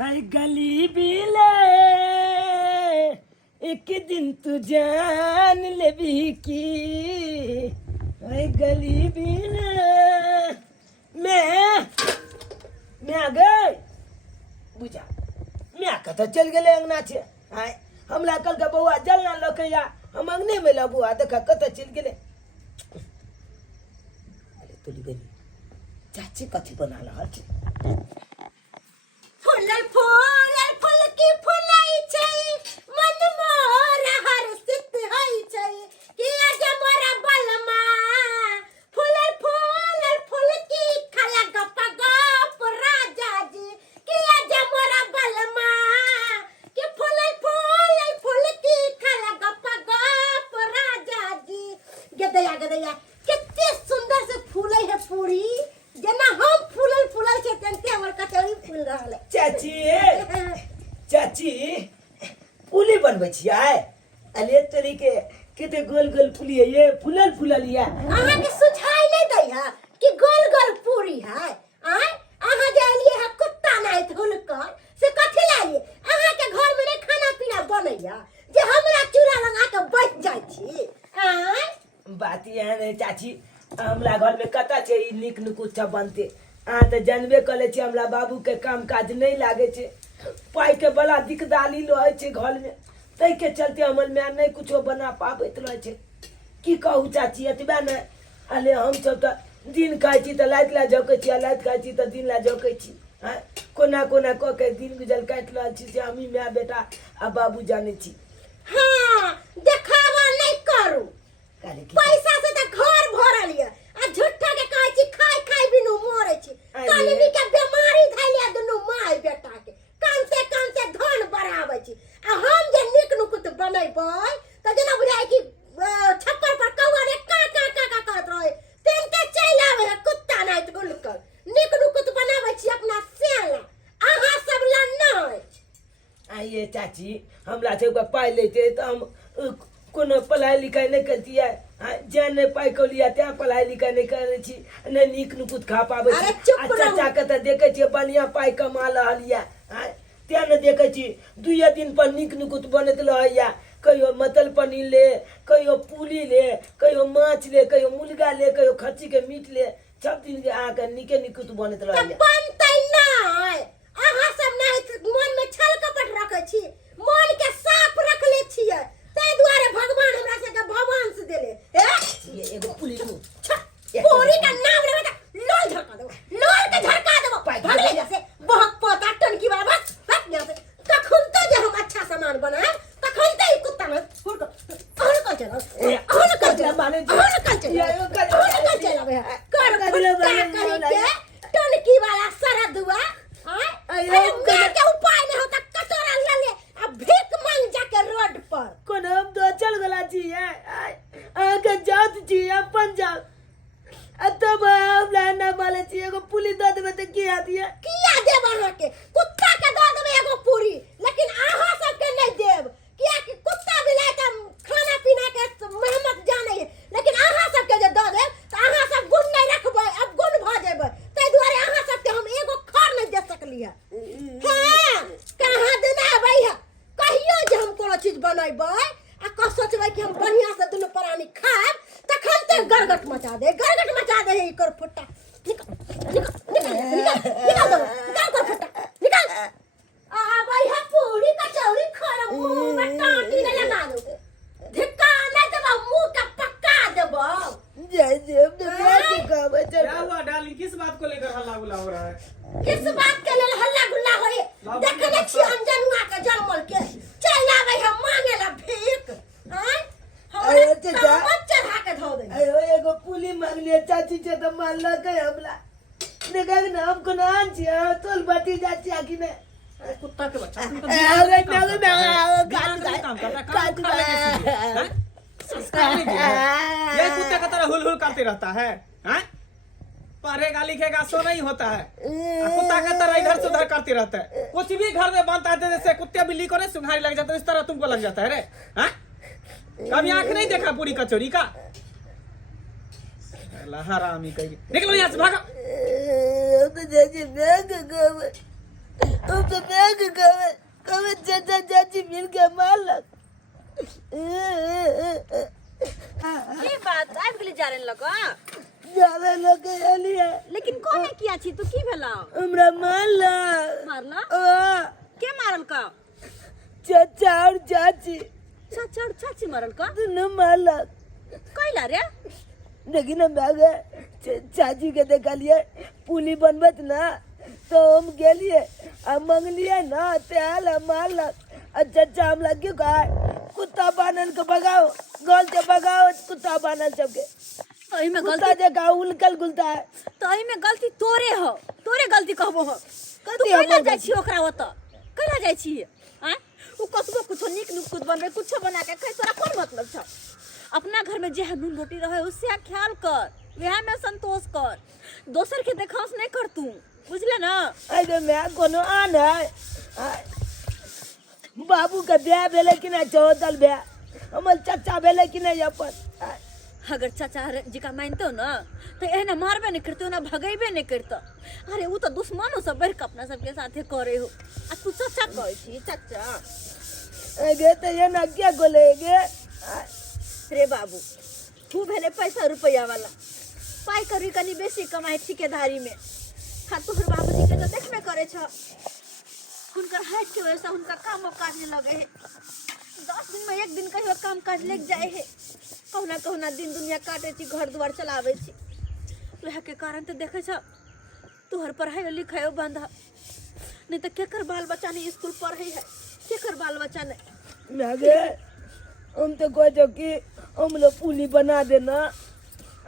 हाय गली बिले एक दिन तू जान ले भी की हाय गली बिले मैं आ गई बुझा मैं कत चल गए अंगना छे हाय हमला कल का बउआ जल ना लकैया हम अंगने में लगुआ देखा कत चल गए अरे तुली गई चाची कथी बना रहा छे फुलल फुलल फूल की फुलाई छै मन मोर हर्षित होइ छै कि आज मोरा बलमा फुलल फुलल फूल की खला गप गप राजा जी कि आज मोरा बलमा कि फुलल फूल की खला गप गप राजा जी गदया गदया कितने सुंदर से फूले है पूरी जना हम फूलल से तनते हमर कचौड़ी फूल रहल चाची पुली बनबै छियै अले तोरी के केते गोल गोल पुली है ये फुलल फुलल या अहाँ के सुझाई नहीं दै है कि गोल गोल पूरी है आय अहाँ जे एलिए है कुत्ता नहीं धुलकर से कथि लालिए अहाँ के घर में नहीं खाना पीना बनैया जे हमरा चूल्हा लगा के बैठ जाय छी आय बात यहाँ नहीं चाची हमरा घर में कता छे ई निक नुकुच्छा बनते अहाँ तो जानबे कले छे हमरा बाबू के काम काज नहीं लागे छे पाई के बड़ा दिकदारी रहे छे घर में तै के चलते हमर में नहीं कुछो बना पाबैत रहे छे की कहू चाची एतबे न अले हम सब तो दिन खाई छी तो लाइट ला जकै छी लाइट खाई छी तो दिन ला जकै छी हां कोना कोना क के दिन गुजर काट रहल छी से हमी माय बेटा आ बाबू जाने छी हां देखावा नहीं करू पैसा से तो घर भरल है आ झूठा के कहै छी खाई खाई बिनु मरे छी कालिनी के बीमारी धैलिया दुनु माय बेटा के कम से धन बढ़ावे छी आ हम जे निक नुकुत बनैबै त जना बुझाय कि छप्पर पर कौआ रे का कहत रहे तेन के चल आवे है कुत्ता नाइत गुलकर निक नुकुत बनावे छी अपना सेला अहाँ सब ला नहीं आइए चाची हमरा से पाई लेते तो हम कोनो पढ़ाई लिखाई नहीं करती है जान नहीं पाई को लिया त्या पढ़ाई लिखाई नहीं करे छी नहीं निक नुकुत खा पावे छी चाचा के त देखे छी बढ़िया पाई कमा रहलिया त्या न देखे छी दुइये दिन पर निक नुकुत बनत रहैया कहियो मतल पनीर ले कहियो पूली ले कहियो माछ ले कहियो मुर्गा ले कहियो खस्सी के मीट ले सब दिन के आके निके निकुत बनत रहैया बनतै नहीं अहाँ सब नहीं मन में छल कपट रखे छी मन के साफ रख ले छियै तै दुआरे भगवान हमरा से के भगवान से देले ये एगो पुली लू पूरी का नाम लेबे त लोल के झड़का देबो भगले जैसे बहक पोता टनकी वाला बस यहाँ से तखन तो जे हम अच्छा सामान बनाए तखन तो ई कुत्ता में हुड़ को चलो माने चलावे कर के टनकी वाला सरदुआ अरे के उपाय नहीं होता कटोरा ले ले अब भीख मांग जाके रोड पर कोन हम तो चल गला छी आके जात छी अपन जात तब हम लाना वाले छी एगो पुली द देबे त की आदिया किया देब अहाँ के कुत्ता के द देबे एगो पूरी लेकिन अहाँ सब के नहीं देब किया कि कुत्ता बिलाई का खाना पीना के मेहनत जाने है लेकिन अहाँ सब के जे द देब त अहाँ सब गुण नहीं रखबै अब गुण भ जेबै तै दुआरे अहाँ सब के हम एगो खर नहीं दे सकली है हां कहां देनाबै है कहियो जे हम कोनो चीज बनैबै आ क सोचबै कि हम बढ़िया से दुनु प्राणी खाब तखन ते गरगट मचा दे ई कर फुट्टा निकल कर फुट्टा निकल आ भाई है पूरी कचौड़ी खर मुंह में टाटी न लगा दो धिक्का नहीं देबो मुंह का पक्का देबो जय देव तो क्या हुआ डार्लिंग किस बात को लेकर हल्ला गुल्ला हो रहा है किस बात के लिए हल्ला गुल्ला होई देखले छी अंजनुआ के जन्मल के चल आवे हम मांगे ला भीख हां अरे चाचा चढ़ा के धो दे अयो एगो पुली मांग लिए चाची से तो मान ल के हमला देखा ना हम को नान छी तोल बाटी जाची आकी ने कुत्ता के बच्चा अरे ना संस्कार नहीं दिया है। ये कुत्ते का तरह हुल हुल करते रहता है हैं? पढ़ेगा लिखेगा सो नहीं होता है कुत्ता का तरह इधर से उधर करते रहता है कुछ भी घर में बनता है जैसे कुत्ते बिल्ली को नहीं सुंघारी लग जाता है इस तरह तुमको लग जाता है रे हैं? कभी आंख नहीं देखा पूरी कचौरी का हरामी कहीं निकलो यहाँ से भागो हम तो बैंक कवे कवे चाचा चाची मिल के मारलक। की बात आबि गेली जारे लगा जावे लगे एलिए लेकिन कोने किया छी तू की भेला हमरा मारलक। मारला आ, के मारल का चाचा और चाची चाचा और चाची मारल का दोनों मारलक। कैला रे लेकिन हम भागे चाची के देखलिए पुली बनबत ना तो हम गेलिए आ मंगलिए ना तेल मारलक। चाचा हम लगे कहा कुत्ता बानल के भगाओ गल से भगाओ कुत्ता बानल सबके ओही में कुत्ता गलती देखा उलकल गुलता है। तो ओही में गलती तोरे हो तोरे गलती कहबो हो तू कथी कैला हमर जाइ गलती? छी ओकरा ओत कैला जाइ छी हैं उ कतबो कुछो नीक नुक कुछ बनबे कुछो बना के खाइ तोरा कोन मतलब छ अपना घर में जे नून रोटी रहे उससे ख्याल कर वह में संतोष कर दोसर के देखास नहीं कर तू बुझले ना अरे मैं कोनो आन है बाबू का ब्याह भेले कि नहीं चौदल ब्याह हमर चाचा भेले कि नहीं अपन अगर चाचा जी का मानते ना तो एहना मारबे नहीं करते ना भगेबे नहीं करते अरे वो तो दुश्मनों से बढ़ के अपना सबके साथे करे हो आ तू चाचा कहे छी चाचा गे तो ये ना क्या बोलेगे रे बाबू तू भेले पैसा रुपया वाला पाई करी कनी बेसी कमाई ठिकेदारी में हाँ तोहर बाबूजी के तो देखबे करे छ हुनकर हाथ के वजह से हुनका काम काज नहीं लगे है 10 दिन में एक दिन कहियो काम काज लग जाए है कहना दिन दुनिया काटे छी घर द्वार चलावे छी वह के कारण तो देखे छ तोहर पढ़ाई लिखाई बंद है नहीं तो केकर बाल बच्चा नहीं स्कूल पढ़े है केकर बाल बच्चा नहीं नागे हम तो कह जो कि हम लोग पुली बना देना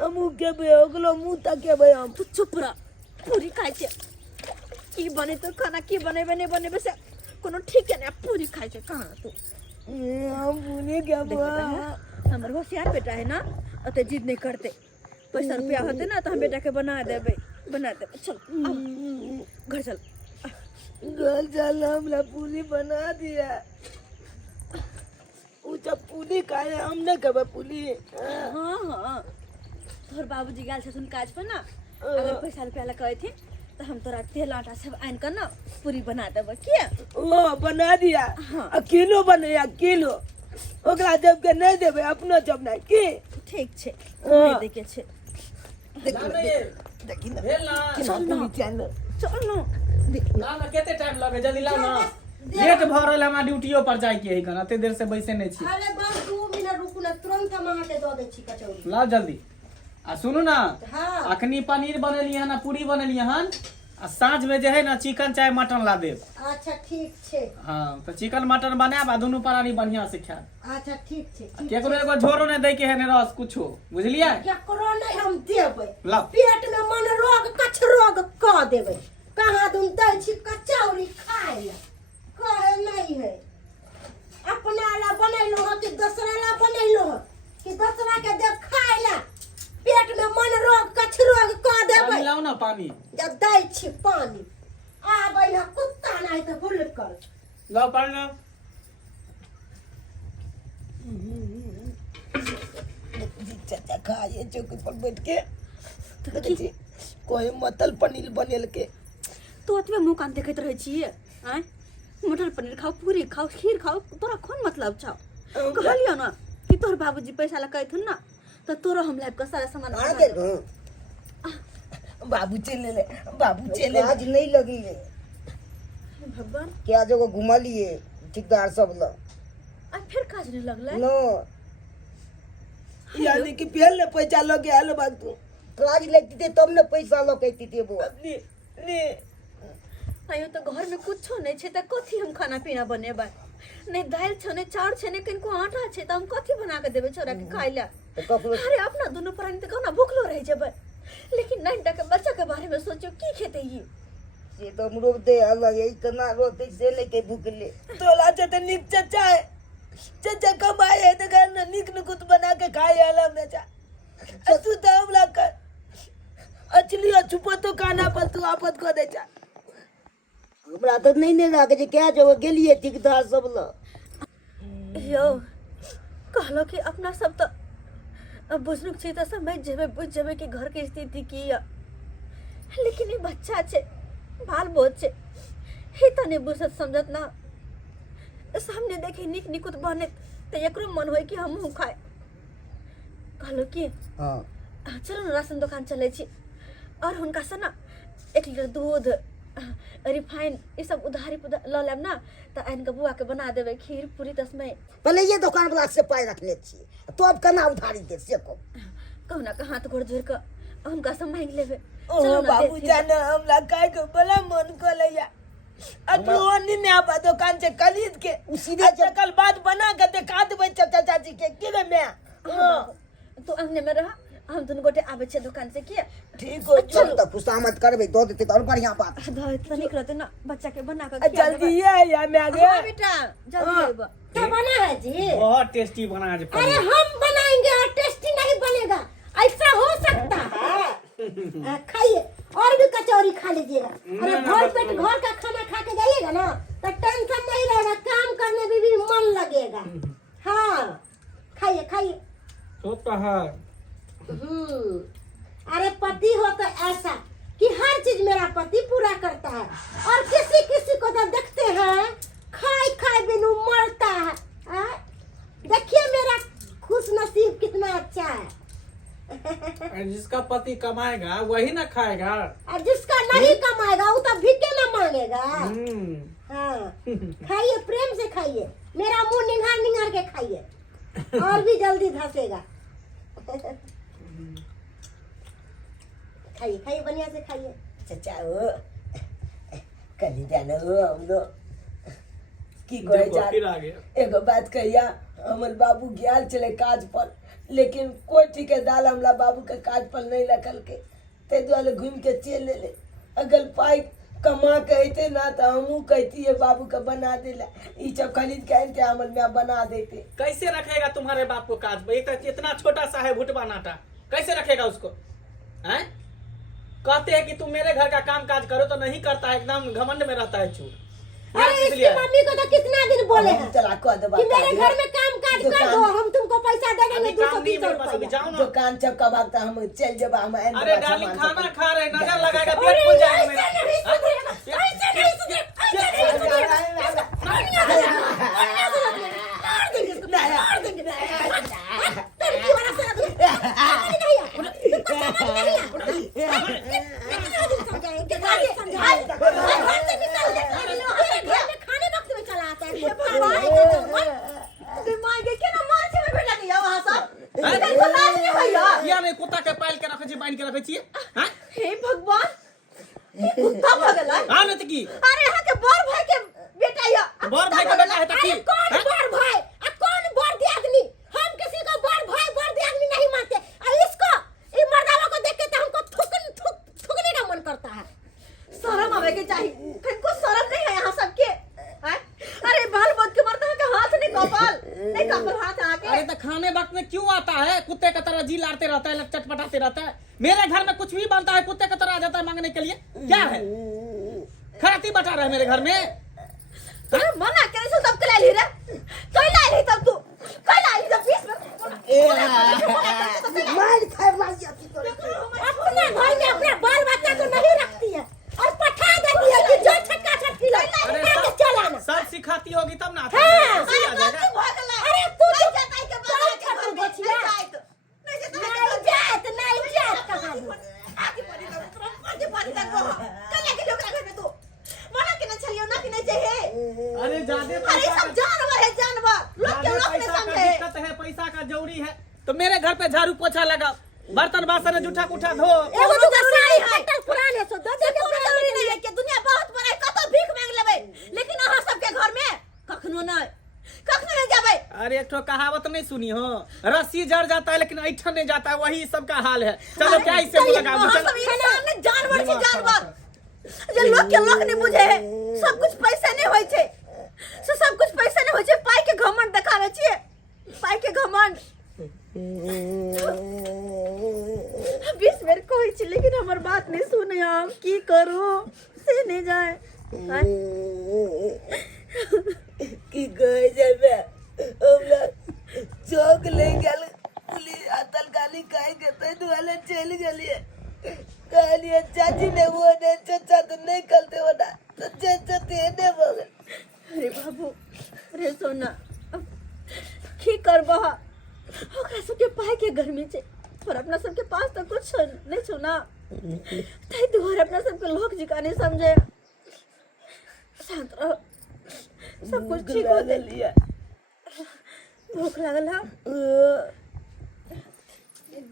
हम के बेगलो मुंह तक के बे हम तू चुप रह पूरी खाए छे की बने तो खाना की बनेबे नहीं बनेबे से कोनो ठीक है ना पूरी खाए छे कहां तू हम पुली के देख बेटा है हमर होशियार बेटा है ना अते जिद नहीं करते पैसा रुपया होते ना तो हम बेटा के बना देबे चल आओ, घर चल गल चल हमला पुली बना दिया उ जब पुली खाए हमने कब पुली हां हां तोहर बाबूजी गाल से सुन काज पर ना अगर पैसा रुपया ला कहे थे तो हम तोरा तेल आटा सब आन कर ना पूरी बना देबे क्या ओ बना दिया हाँ। किलो बने किलो ओकरा जब के नहीं देबे अपनो जब नहीं की ठीक छे हाँ। नहीं देखे छे देखी ना भेल ना चल ना चल चल ना ना ना केते टाइम लगे जल्दी लाओ ना लेट भ रहल हमरा ड्यूटियो पर जाय के है कन एते देर से बैसे नहीं छी अरे बस 2 मिनट रुकू ना तुरंत हम अहाँ के दो दे छी कचौड़ी लाओ जल्दी आ सुनू ना हाँ। अखनी पनीर बनेली हन पूरी बनेली हन आ साँझ में जे है ना चिकन चाहे मटन ला देब अच्छा ठीक छे हाँ तो चिकन मटन बनाब आ दुनू प्राणी बढ़िया से खाएब अच्छा ठीक छे केकरो एगो झोरो नहीं दै के है ने रस कुछो बुझलियै केकरो नहीं हम देबै लाओ पेट में मन रोग कछ रोग क देबै कहाँ तुम दै छी कचौड़ी खाए ला कहे नहीं है अपना ला बनैलो हो कि दूसरा ला बनैलो हो कि दूसरा के दे खाए ला पेट में मन रोग कछ रोग क देबै पानी लाओ ना पानी जब दै छी पानी आबै ना कुत्ता नहीं तो भूल कर लाओ पानी लाओ चाचा खाए चौकी पर बैठ के देखी कोई मतल पनीर बनेल के तो अतबे मुंह कान देखैत रहै छियै आय मटर पनीर खाओ पूरी खाओ खीर खाओ तोरा कोन मतलब छौ कहलियो ना कि तोर बाबूजी पैसा ला कहथुन ना तो तोरो हम लाइफ का सारा सामान आ गेल बाबू चले ले बाबू चले आज नहीं लगी है भगवान क्या जगह घुमा लिए ठेकेदार सब ला आ फिर काज नहीं लगलै नो यानी कि पहले ने पैसा लगे आलो बाग तू काज लगती थे तब न पैसा लो कहती थे वो ले ले आयो तो घर में कुछो नहीं छे त कथी हम खाना पीना बनेबै नहीं दाल छ नहीं चाउर छ नहीं किनको आटा छे त हम कथी बना के देबै छोरा के खाइ ला तो ककरो अरे अपना दोनों प्राणी त कहना भूखलो रह जेबै लेकिन नहीं के बच्चा के बारे में सोचो की खेते ये ये तो हम रोते अलग है इतना रोते से लेके भूखले तोला चते निक चाचा है चाचा कमाए है तो घर निक नुकुत बना के खाए आला बेचा तू तो हमला कर अचली छुपा तो खाना पर तू आपत को दे जा हमरा तो नहीं ने लागे जे क्या जगह गेलिए ठेकेदार सब ला यो कहलो कि अपना सब तो बुजुर्ग छे त समझ जेबे बुझ जेबे कि घर के स्थिति की है लेकिन ये बच्चा छे बाल बहुत छे हे तने बुझत समझत ना सामने देखे निक निकुत बने तो एकरो मन होय कि हम खाए कहलो कि हाँ चलो ना राशन दुकान चले छी और हुनका से ना 1 लीटर दूध रिफाइन ये सब उधारी ल लेब ना तो आइन के बुआ के बना देवे खीर पूरी तस्मै पहले ये दुकान वाला से पाई रखने छी तो अब कना उधारी दे से को कहू ना के हाथ गोड़ जोड़ के हुनका से मांग लेवे ओ बाबू जान हमरा काय के बड़ा मन कलैया अतलोनी ने आप दुकान से खरीद के उसी कल बाद बना के दिखा देबै चाचा चाची के कि रे मैं तू अंगने में रह हम दुनु गोटे आबे छे दुकान से किए ठीक हो चल तो खुशामद करबे दो देते तो और बढ़िया बात तो निक रहते ना बच्चा के बना के जल्दी है या मैं आगे हाँ बेटा जल्दी आइबा क्या बना है जी? बहुत टेस्टी बना है अरे हम बनाएंगे और टेस्टी नहीं बनेगा, ऐसा हो सकता है? खाइए और भी कचौरी खा लीजिएगा। अरे भर पेट घर का खाना खा के जाइएगा ना तो टेंशन नहीं रहेगा, काम करने में भी मन लगेगा। हाँ खाइए खाइए। होता है अरे पति हो तो ऐसा कि हर चीज मेरा पति पूरा करता है और किसी किसी को तो देखते हैं खाए खाए बिनु मरता है। देखिए मेरा खुश नसीब कितना अच्छा है। जिसका पति कमाएगा वही ना खाएगा। और जिसका नहीं कमाएगा वो तो भीखे न मांगेगा। हाँ खाइए, प्रेम से खाइए, मेरा मुंह निगार निगार के खाइए और भी जल्दी धसेगा। खाइए खाइए बढ़िया से खाइए। चाचा हो कली जाना हो हम लोग की कहे जा एगो बात कहिया हमर बाबू गयाल चले काज पर, लेकिन कोई ठेकेदार हमला बाबू के काज पर नहीं रखल के, ते दुआरे घूम के चल ले। अगर पाई कमा कहते ना तो हमू कहती है बाबू का बना देला, ई सब खरीद के आनते हमर में बना देते। कैसे रखेगा तुम्हारे बाप को काज? एक तो इतना छोटा सा है भुटवा नाटा, कैसे रखेगा उसको? हैं? कहते हैं कि तुम मेरे घर का काम काज करो तो नहीं करता है, एकदम घमंड में रहता है चूर। अरे इसकी मम्मी को तो कितना दिन बोले हैं चला कह दो कि मेरे घर में काम काज कर दो, हम तुमको पैसा दे देंगे 200 रुपया। दुकान जब का भागता हम चल जब हम अरे डार्लिंग खाना खा रहे, नजर लगाएगा पेट फूल जाएगा मेरा। किया नहीं कुत्ता के पाल के रखे छी, बांध के रखे छी? हां हे भगवान ये कुत्ता भगला। हां नहीं तो की? अरे यहाँ के बड़ भाई के बेटा या बड़ भाई का बेटा है तो की? अरे कौन बड़ भाई और कौन बड़ दियादनी? हम किसी को बड़ भाई बड़ दियादनी नहीं मानते। और इसको इस मर्दावा को देख के तो हमको थूकने का मन करता है। शर्म आवे के चाहिए, इनको शर्म नहीं है यहाँ सबके। हैं? अरे बाल बद के मरता है कि हाथ नहीं कपाल हाथ आके। अरे तो खाने वक्त में क्यों आता है? कुत्ते की तरह जी लाते रहता है, चटपटाते रहता है। मेरे घर में कुछ भी बनता है कुत्ते की तरह आ जाता है मांगने के लिए। क्या है? खराती बटा रहा है मेरे घर में। तूने मना करे तो सब कला ली रे, कोई ला ली तब तू कोई ला ली तब बीच में मार खाए मार जाती तो अपने घर में अपने बाल बच्चा को नहीं रखती है और पठा देती है कि जो छक्का छक्की ला चलाना सब सिखाती होगी तब ना। अरे तू जाता है के बाल कर दो बचिया नहीं जात कहां आगे पड़ी तो आगे पड़ी तक कल के लोग घर में तू मना के न चलियो ना कि नहीं चाहिए। अरे ज्यादा अरे सब जानवर है, जानवर लोग के लोग नहीं समझे। दिक्कत है, पैसा का जरूरी है तो मेरे घर पे झाड़ू पोछा लगा, बर्तन बासन जूठा कुठा धो। एगो तो सारी है पुराने सो दे के जरूरी नहीं है कि दुनिया बहुत बड़ा है, कतो भीख मांग लेबे, लेकिन अहाँ सबके घर में कखनो नहीं जाबे। अरे एक ठो कहावत नहीं सुनी हो, रस्सी जड़ जाता है लेकिन ऐठन नहीं जाता है, वही सबका हाल है। चलो क्या इससे लगा सब इंसान ने जानवर छे, जानवर जे लोग के लोग नहीं बुझे है। सब कुछ पैसा नहीं होय छे, सब कुछ पैसा नहीं होय छे, पाई के घमंड देखावे छिए, पाई के घमंड। 20 बेर कोई छी लेकिन हमर बात नहीं सुने, हम की करू से नहीं जाए। की कहे जाबे हमरा चौक ले गेल पुलिस अतल गाली काहे के तै दुआले चल गेलिए। कहलिए चाची ने वो ने चाचा तो नहीं करते हो ना तो चाचा ते जाओ ना की करबा ओकरा सबके पाए के गर्मी छे पर अपना सबके पास तो कुछ नहीं छो ना तै दुआरे अपना सबके लोग जिका नहीं समझे शांत रहो सब कुछ ठीक हो लिया भूख लागल है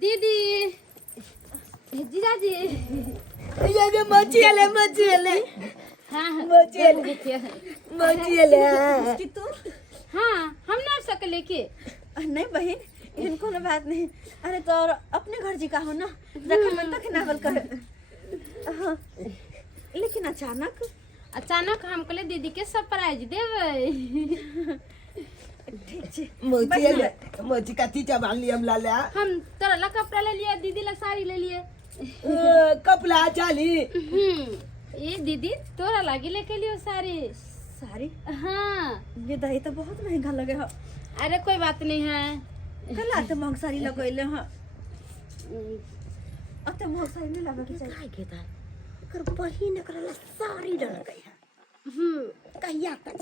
दीदी जीजाजी ये मचिले हाँ मचिले देखिए कि तू हाँ हम ना सके लेके नहीं बहन इनको ना बात नहीं अरे तो और अपने घर जी का हो ना रखा मन तक ना बल कर हाँ लेकिन अचानक हम कहले दीदी के सरप्राइज देवे ठीक छे मोची का तीचा बांध लिया हम लाला हम तोरा ला कपड़ा ले लिए दीदी ला साड़ी ले लिए कपड़ा चाली ये दीदी तोरा लागी लेके लियो साड़ी हाँ ये दही तो बहुत महंगा लगे हो अरे कोई बात नहीं है कल आते महंग साड़ी लगैले हां अते महंग साड़ी नहीं लगा के चाहिए के ता कर बहिन करला साड़ी लगे है कहिया तक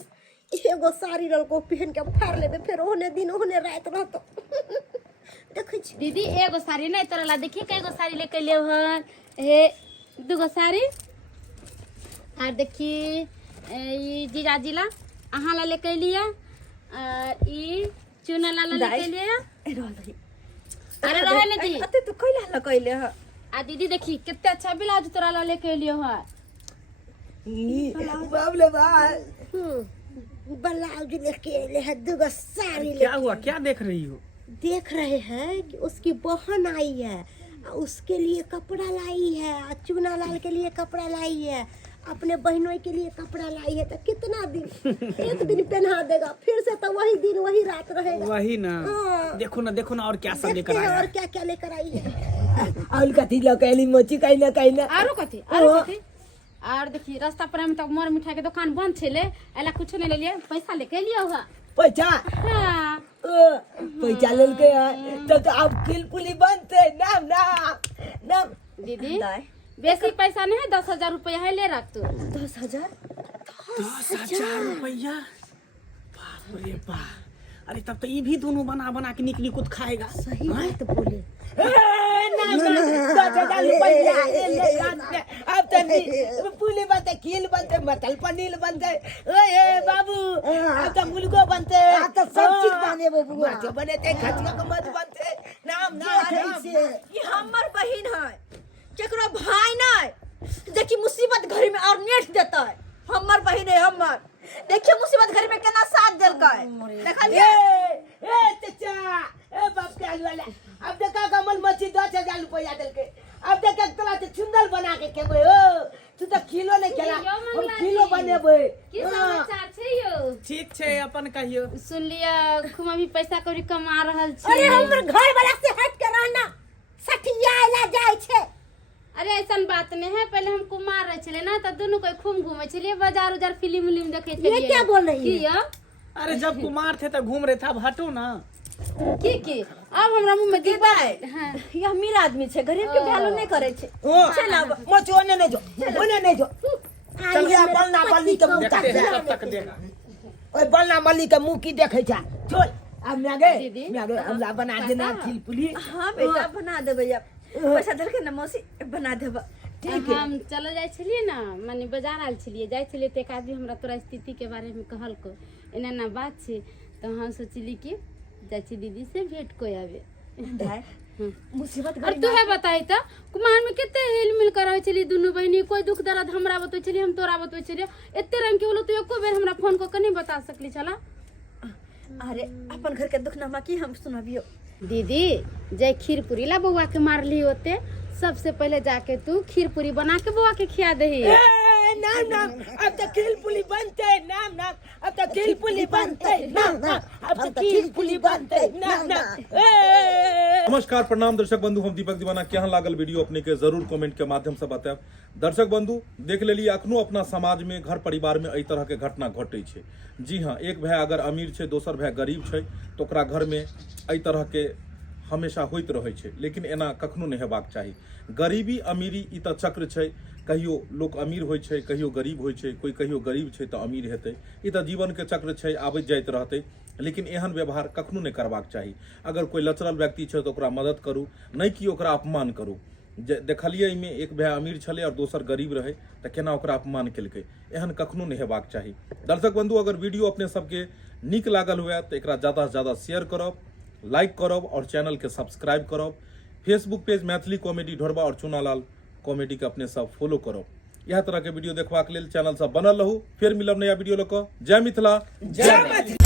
एगो साड़ी रल को पहन के फाड़ लेबे फिर ओने दिन ओने रात रहतो देखै छी दीदी एगो साड़ी नहीं तोरा ला देखी कईगो साड़ी लेके लियो हन हे दुगो साड़ी और देखी ई जीजाजी ला अहाँ ला लेके लिया और ई चुना ला लेके लिया अरे रहे न दी अते तू कइला लगैले ह आ दीदी देखी कितने अच्छा ब्लाउज तोरा ला लेके लियो है बाबले बा ब्लाउज लेके ले है दुगो साड़ी क्या हुआ, क्या देख रही हो? देख रहे हैं कि उसकी बहन आई है उसके लिए कपड़ा लाई है चुना लाल के लिए कपड़ा लाई है अपने बहनों के लिए कपड़ा लाई है तो कितना दिन एक दिन पहना देगा फिर से तो वही दिन वही रात रहेगा वही ना हाँ। देखो ना और क्या सब देखते लेकर हैं आया और है। क्या क्या लेकर आई है और कथी लकैली मोची कहीं ना आरो कथी और देखी रास्ता पर हम तक मोर मिठाई के दुकान बंद छले एला कुछ नहीं ले लिए पैसा लेके लियो है पैसा हाँ पैसा लेल के तो अब किलपुली बनते नाम नाम दीदी दाई बेसी पैसा नहीं है 10,000 रुपया है ले रख तू 10,000 10,000 रुपया, बाप रे बाप। अरे तब तो ये भी दोनों बना के निकली कुछ खाएगा। सही बात बोले अब तो पुली बनते कील बनते मटल पनीर बनते बाबू अब तो मुर्गो बनते तो सब चीज बने बबुआ माछो बने थे खचका का मत बनते नाम ये हमर बहिन है केकरो भाई नहीं देखी मुसीबत घरी में और नेट देता है हमर बहिन है हमर देखिए मुसीबत घरी में केना साथ देलका है देखलिए ए चाचा ए बाप के वाला अब देखा कमल मच्छी 10,000 रुपया देलके अब देखा तोरा तो चुंदल बना के खेबै हो तू तो किलो नहीं खेला हम किलो बनेबै की समाचार छै यो ठीक छे अपन कहियो। सुन लिया खुमा भी पैसा कौड़ी कमा रहल छी अरे हमर घर वाला से हट के रहना सठियाला जाय छे अरे ऐसा बात नहीं है पहले हम कुमार रहे छले ना तो दोनों कोई खूब घूमे छलिए बाजार उजार फिल्म देखे छलिए ये क्या बोल रही है? की यो अरे जब कुमार थे तो घूम रहे थे, अब हटो ना। की अब हमरा मुंह में गिरबा हां ये अमीर आदमी छे गरीब के वैल्यू नहीं करे छे चल अब मच्छी ओने नहीं जो चल गया बलना मल्ली के मुंह देखते हैं तक कब तक देगा। ओए बलना मल्ली के मुंह की देखे छा चल अब दीदी। मैं गए हमरा बना देना खिलपुली हां बेटा बना दे भैया पैसा दर के न मौसी बना देबा ठीक है हम चल जाय छलिए ना माने बाजार आल छलिए जाय छलिए त एक आदमी हमरा तोरा स्थिति के बारे में कहल को एना ना बात छे तो हम सोचली कि जाय छी दीदी से भेंट को आवे मुसीबत और तू है बताई त कुमार में कितने हिल मिल कर रहे छली दुनु बहिनी कोई दुख दर्द हमरा बतै छली हम तोरा बतै छलिए एते रंग के होलो तू एको बेर हमरा फोन को नहीं बता सकली छला अरे अपन घर के दुख नमा की हम सुनाबियो दीदी जय खीर पूरी ला बउआ के मारली होते सबसे पहले जाके तू खीर पूरी बना के बउआ के खिया दही नाम अब तो खिलपुली बनते नाम अब तो खिलपुली बनते नाम अब तो खिलपुली बनते नाम नमस्कार प्रणाम दर्शक बंधु, हम दीपक दीवाना केहन लागल वीडियो अपने के जरूर कमेंट के माध्यम से बताएब। दर्शक बंधु देख लेलिए अखनो अपना समाज में घर परिवार में एहि तरह के घटना घटे छे। जी हाँ, एक भाई अगर अमीर छे दोसर भाई गरीब छे तो ओकरा घर में एहि तरह के हमेशा होइत रहे छे, लेकिन एना कखनो नहीं हेबाक चाही। गरीबी अमीरी ई त चक्र छे, कहियो लोक अमीर होइ छै, कहियो गरीब होइ छै, कोई कहियो गरीब छै तऽ अमीर हेतै। ई तऽ जीवन के चक्र छै, आबैत जाइत रहतै। लेकिन एहन व्यवहार कखनो नहि करबाक चाही। अगर कोई लचरल व्यक्ति छै तऽ ओकरा मदद करू, नहीं कि ओकरा अपमान करू। देखलिए में एक भाई अमीर छले और दोसर गरीब रहे तो केना ओकरा अपमान केलकै, एहन कखनो नहीं हेबाक चाही। दर्शक बंधु, अगर वीडियो अपने सबके नीक लागल हुए तो एकरा ज्यादा से ज्यादा शेयर करब, लाइक करब और चैनल के सब्सक्राइब करब। फेसबुक पेज मैथिली कॉमेडी ढोरबा और चुनालाल कॉमेडी के अपने सब फॉलो करब। यह तरह के वीडियो देखबाक लेल चैनल सब बनल रहू। फिर मिलब नया वीडियो लऽ कऽ। जय मिथिला, जय मैथिली।